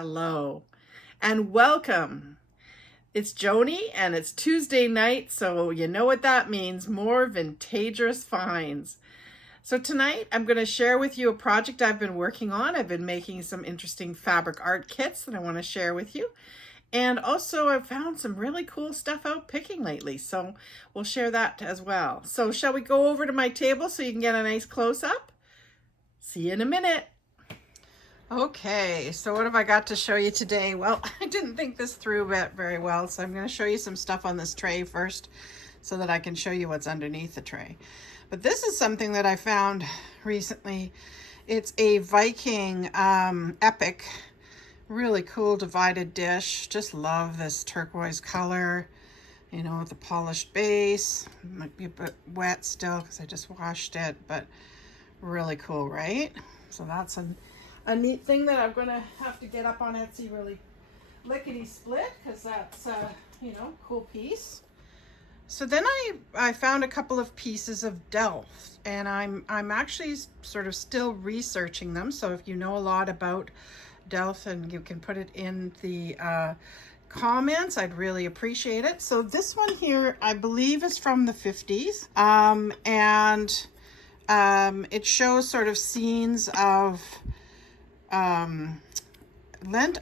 Hello and welcome. It's Joni and it's Tuesday night, so you know what that means, more Vintagerous finds. So tonight I'm going to share with you a project I've been working on. I've been making some interesting fabric art kits that I want to share with you. And also I've found some really cool stuff out picking lately, so we'll share that as well. So shall we go over to my table so you can get a nice close-up? See you in a minute. Okay, so what have I got to show you today? Well, I didn't think this through very well, so I'm going to show you some stuff on this tray first so that I can show you what's underneath the tray. But this is something that I found recently. It's a Viking Epic, really cool divided dish. Just love this turquoise color, you know, with the polished base. It might be a bit wet still because I just washed it, but really cool, right? So that's a neat thing that I'm gonna have to get up on Etsy really lickety split, because that's you know, cool piece. So then I found a couple of pieces of Delft, and I'm actually sort of still researching them. So if you know a lot about Delft, and you can put it in the comments, I'd really appreciate it. So this one here, I believe, is from the 50s, and it shows sort of scenes of Lent.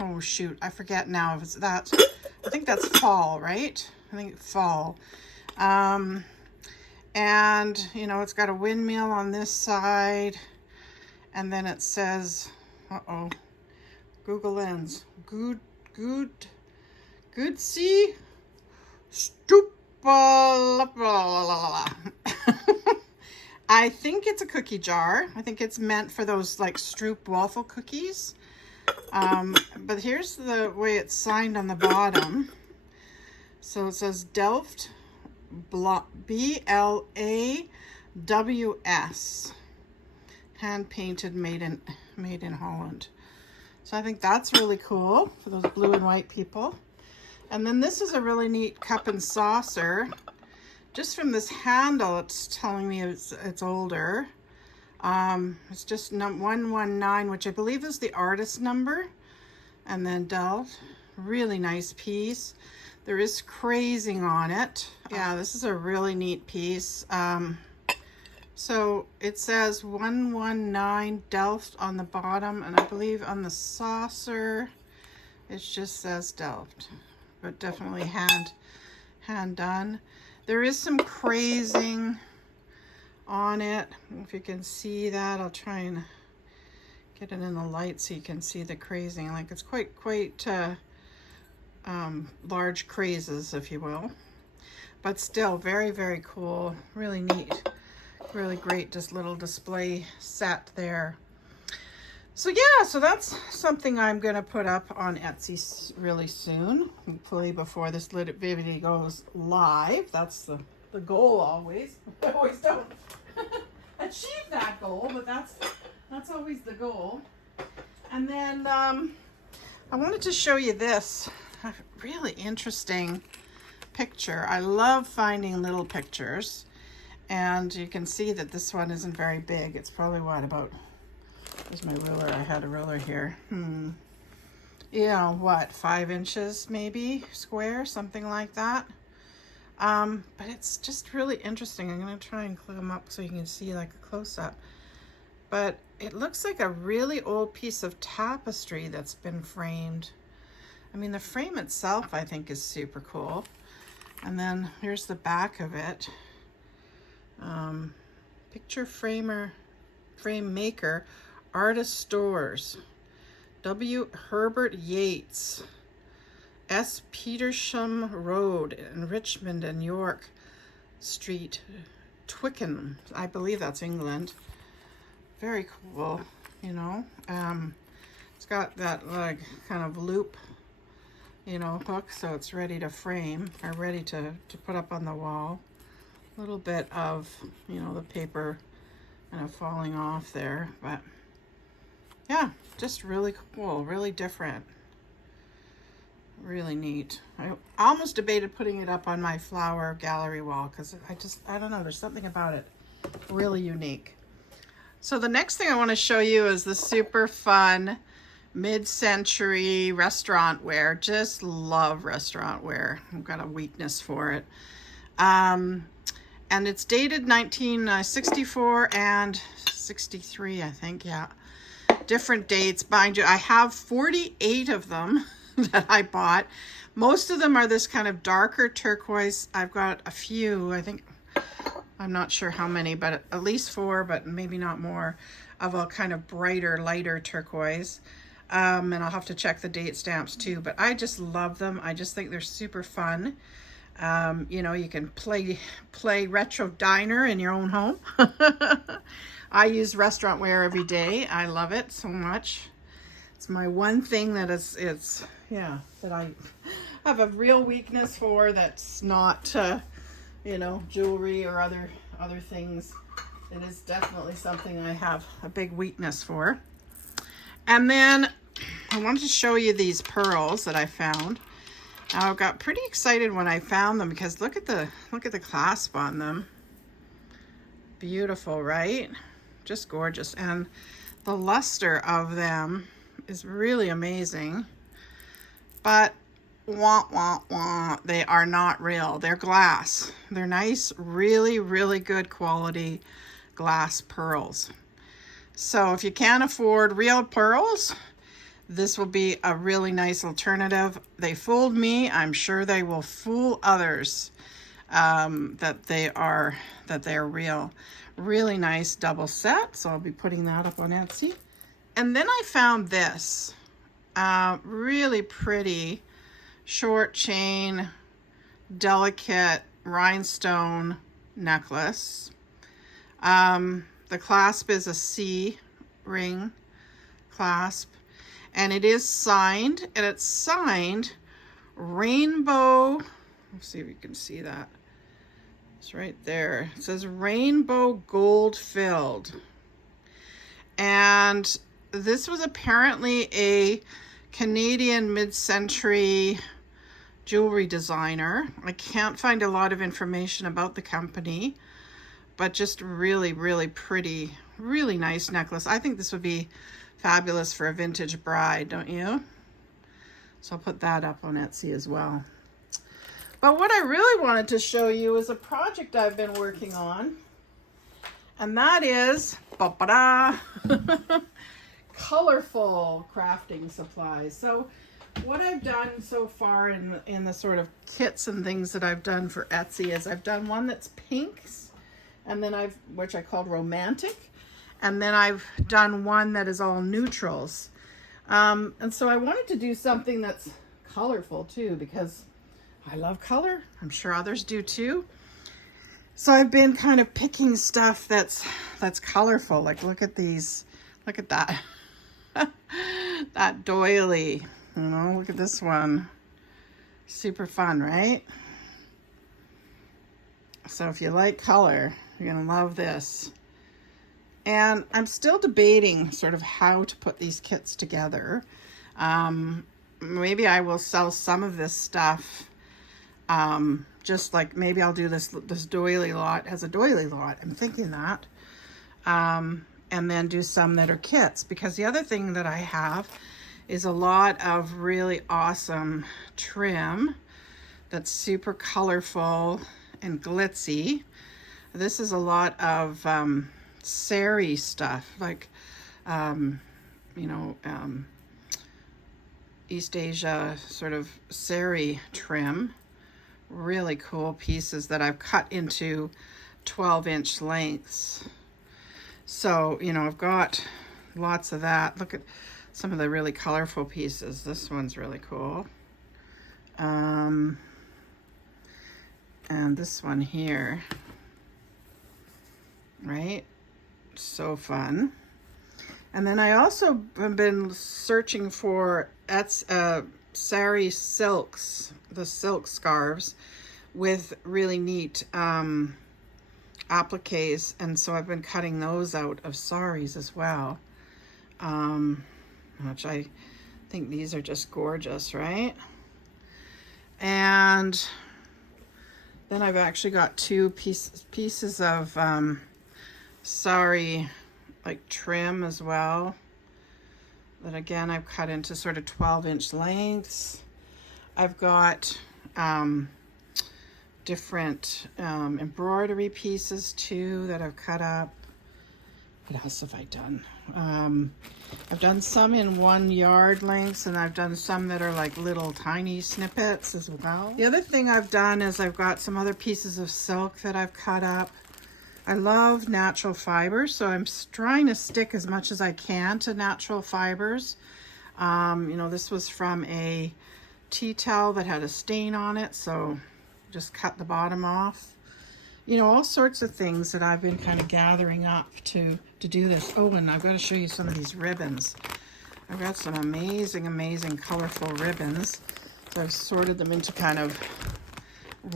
Oh shoot, I forget now if it's that. I think that's fall, right? I think fall. And you know, it's got a windmill on this side, and then it says, Google Lens, good see, stoop. I think it's a cookie jar. I think it's meant for those like Stroop waffle cookies. But here's the way it's signed on the bottom. So it says Delft, B-L-A-W-S, hand painted, made in Holland. So I think that's really cool for those blue and white people. And then this is a really neat cup and saucer. Just from this handle, it's telling me it's older. It's just 119, which I believe is the artist number. And then Delft, really nice piece. There is crazing on it. Yeah, this is a really neat piece. So it says 119 Delft on the bottom, and I believe on the saucer it just says Delft, but definitely hand done. There is some crazing on it. If you can see that, I'll try and get it in the light so you can see the crazing. Like, it's quite large crazes, if you will. But still very, very cool. Really neat. Really great, just little display set there. So yeah, so that's something I'm going to put up on Etsy really soon, hopefully before this video goes live. That's the goal always. I always don't achieve that goal, but that's always the goal. And then I wanted to show you this really interesting picture. I love finding little pictures, and you can see that this one isn't very big. It's probably what, about... Here's my ruler. I had a ruler here. Yeah, what, 5 inches maybe square, something like that. But it's just really interesting. I'm going to try and click them up so you can see like a close-up. But it looks like a really old piece of tapestry that's been framed. I mean, the frame itself, I think, is super cool. And then here's the back of it. Picture frame maker, Artist Stores, W. Herbert Yates, S. Petersham Road in Richmond and York Street, Twickenham. I believe that's England. Very cool, you know. It's got that like kind of loop, you know, hook, so it's ready to frame or ready to put up on the wall. A little bit of, you know, the paper kind of falling off there, but yeah, just really cool, really different, really neat. I almost debated putting it up on my flower gallery wall because I don't know, there's something about it really unique. So the next thing I want to show you is the super fun mid-century restaurant wear. Just love restaurant wear. I've got a weakness for it. And it's dated 1964 and 63, I think. Yeah, different dates. Mind you, I have 48 of them that I bought. Most of them are this kind of darker turquoise. I've got a few, I think, I'm not sure how many, but at least 4, but maybe not more, of a kind of brighter, lighter turquoise. And I'll have to check the date stamps too, but I just love them. I just think they're super fun. You know, you can play retro diner in your own home. I use restaurant wear every day. I love it so much. It's my one thing that that I have a real weakness for. That's not, you know, jewelry or other things. It is definitely something I have a big weakness for. And then I wanted to show you these pearls that I found. I got pretty excited when I found them because look at the clasp on them. Beautiful, right? Just gorgeous. And the luster of them is really amazing. But wah, wah, wah, they are not real. They're glass. They're nice, really, really good quality glass pearls. So if you can't afford real pearls, this will be a really nice alternative. They fooled me. I'm sure they will fool others that they're real. Really nice double set. So I'll be putting that up on Etsy. And then I found this really pretty short chain, delicate rhinestone necklace. The clasp is a C ring clasp, and it is signed, and it's signed rainbow. Let's see if you can see that. It's right there. It says rainbow gold filled. And this was apparently a Canadian mid-century jewelry designer. I can't find a lot of information about the company, but just really, really pretty, really nice necklace. I think this would be fabulous for a vintage bride, don't you? So I'll put that up on Etsy as well. But what I really wanted to show you is a project I've been working on, and that is colorful crafting supplies. So what I've done so far in the sort of kits and things that I've done for Etsy is I've done one that's pinks, and then which I called romantic, and then I've done one that is all neutrals. And so I wanted to do something that's colorful too, because I love color. I'm sure others do too. So I've been kind of picking stuff that's colorful. Like, look at these, look at that, that doily, you know, look at this one. Super fun, right? So if you like color, you're gonna love this. And I'm still debating sort of how to put these kits together. Maybe I will sell some of this stuff. Just like maybe I'll do this doily lot as a doily lot. I'm thinking that. And then do some that are kits, because the other thing that I have is a lot of really awesome trim that's super colorful and glitzy. This is a lot of sari stuff, like East Asia sort of sari trim. Really cool pieces that I've cut into 12-inch lengths. So, you know, I've got lots of that. Look at some of the really colorful pieces. This one's really cool. And this one here, right? So fun. And then I also have been searching for sari silks, the silk scarves with really neat appliques, and so I've been cutting those out of saris as well, which I think these are just gorgeous, right? And then I've actually got two pieces of sari like trim as well. that again I've cut into sort of 12-inch lengths. I've got different embroidery pieces too that I've cut up. What else have I done? I've done some in 1 yard lengths, and I've done some that are like little tiny snippets as well. The other thing I've done is I've got some other pieces of silk that I've cut up. I love natural fibers, so I'm trying to stick as much as I can to natural fibers. You know, this was from a tea towel that had a stain on it, so just cut the bottom off. You know, all sorts of things that I've been kind of gathering up to do this. Oh, and I've got to show you some of these ribbons. I've got some amazing, amazing colorful ribbons. So I've sorted them into kind of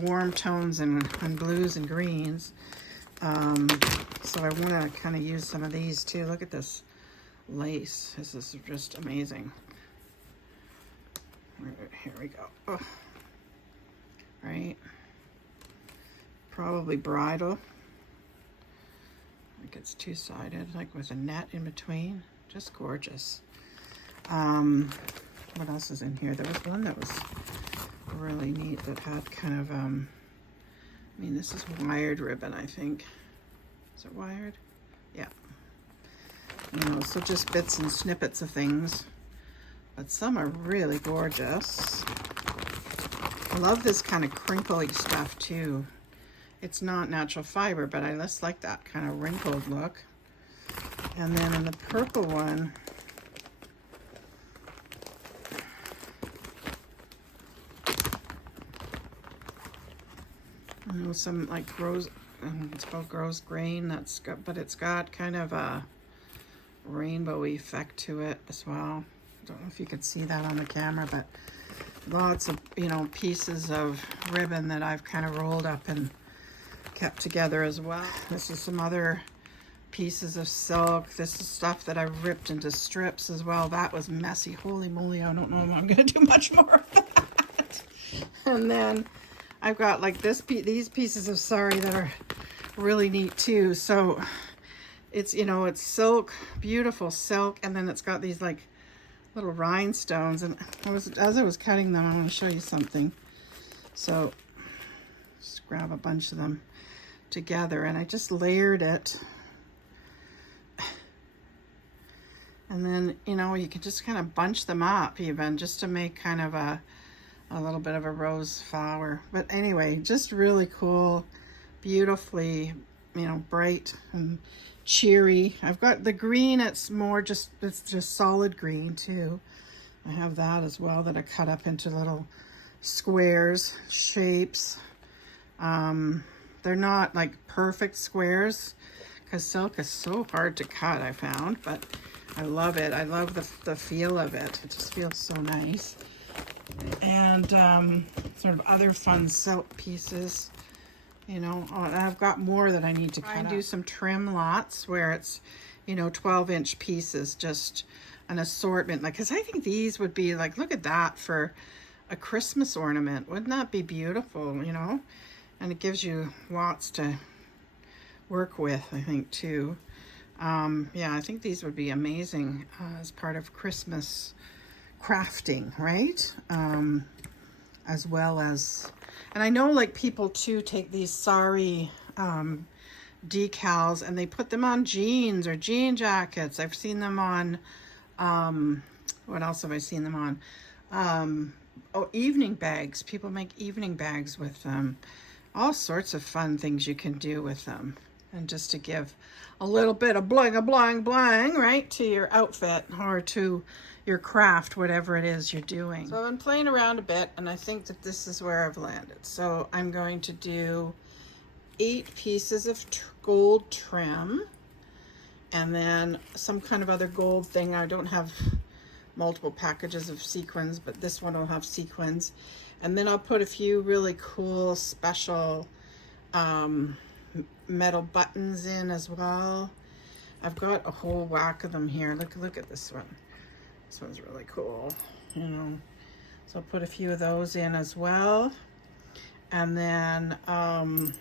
warm tones and blues and greens. So I want to kind of use some of these too. Look at this lace. This is just amazing. Here we go. Oh. Right. Probably bridal. Like it's two-sided, like with a net in between. Just gorgeous. What else is in here? There was one that was really neat that had kind of, I mean, this is wired ribbon, I think. Is it wired? Yeah. You know, so just bits and snippets of things. But some are really gorgeous. I love this kind of crinkly stuff too. It's not natural fiber, but I just like that kind of wrinkled look. And then in the purple one, I know some like rose, it's called rose grain. That's got, but it's got kind of a rainbow effect to it as well. I don't know if you could see that on the camera, but lots of, you know, pieces of ribbon that I've kind of rolled up and kept together as well. This is some other pieces of silk. This is stuff that I ripped into strips as well. That was messy. Holy moly, I don't know if I'm going to do much more of that. And then I've got like these pieces of sari that are really neat too. So it's, you know, it's silk, beautiful silk, and then it's got these like little rhinestones. And as I was cutting them, I want to show you something. So just grab a bunch of them together, and I just layered it. And then, you know, you can just kind of bunch them up even just to make kind of a little bit of a rose flower. But anyway, just really cool, beautifully, you know, bright and cheery. I've got the green, it's just solid green too. I have that as well that I cut up into little squares, shapes. They're not like perfect squares because silk is so hard to cut, I found, but I love it. I love the feel of it. It just feels so nice. And sort of other fun silk pieces, you know. Oh, and I've got more that I need to cut. I do some trim lots where it's, you know, 12-inch pieces, just an assortment. Like, because I think these would be like, look at that for a Christmas ornament. Wouldn't that be beautiful, you know? And it gives you lots to work with, I think, too. Yeah, I think these would be amazing as part of Christmas crafting, right? As well as, and I know like people too take these sari decals and they put them on jeans or jean jackets. I've seen them on, what else have I seen them on? Oh, evening bags. People make evening bags with them. All sorts of fun things you can do with them. And just to give a little bit of bling, right, to your outfit or to your craft, whatever it is you're doing. So I've been playing around a bit, and I think that this is where I've landed. So I'm going to do 8 pieces of gold trim, and then some kind of other gold thing. I don't have multiple packages of sequins, but this one will have sequins. And then I'll put a few really cool special metal buttons in as well. I've got a whole whack of them here. Look at this one. This one's really cool, you know. So I'll put a few of those in as well. And then I'm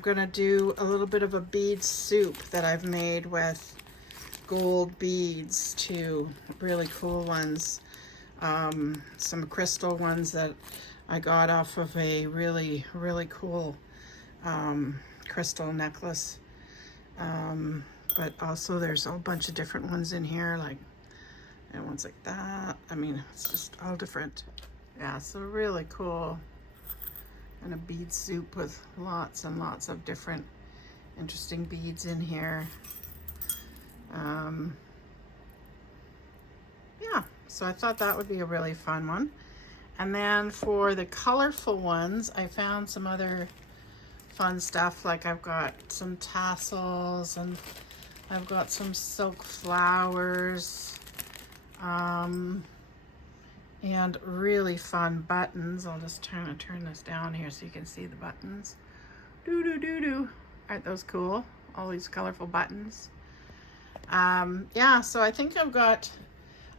gonna do a little bit of a bead soup that I've made with gold beads too, really cool ones. Some crystal ones that I got off of a really cool crystal necklace. But also there's a whole bunch of different ones in here, like, and ones like that. I mean, it's just all different. Yeah, so really cool. And a bead soup with lots and lots of different interesting beads in here. Yeah, so I thought that would be a really fun one. And then for the colorful ones, I found some other fun stuff. Like I've got some tassels, and I've got some silk flowers, and really fun buttons. I'll just turn this down here so you can see the buttons. Aren't those cool? All these colorful buttons. Yeah, so I think I've got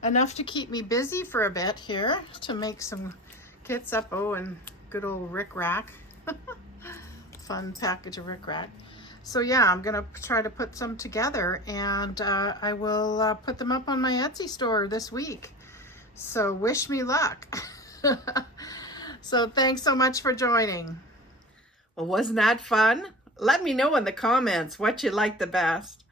enough to keep me busy for a bit here to make some kits up. Oh, and good old rickrack. Fun package of rickrack. So yeah, I'm gonna try to put some together, and I will put them up on my Etsy store this week. So wish me luck. So thanks so much for joining. Well, wasn't that fun? Let me know in the comments what you like the best.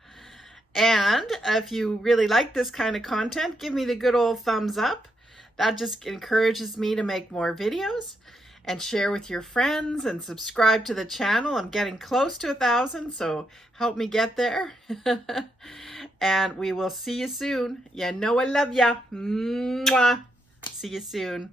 And if you really like this kind of content, give me the good old thumbs up. That just encourages me to make more videos, and share with your friends, and subscribe to the channel. I'm getting close to 1,000, so help me get there. And we will see you soon. You know I love ya. Mwah. See you soon.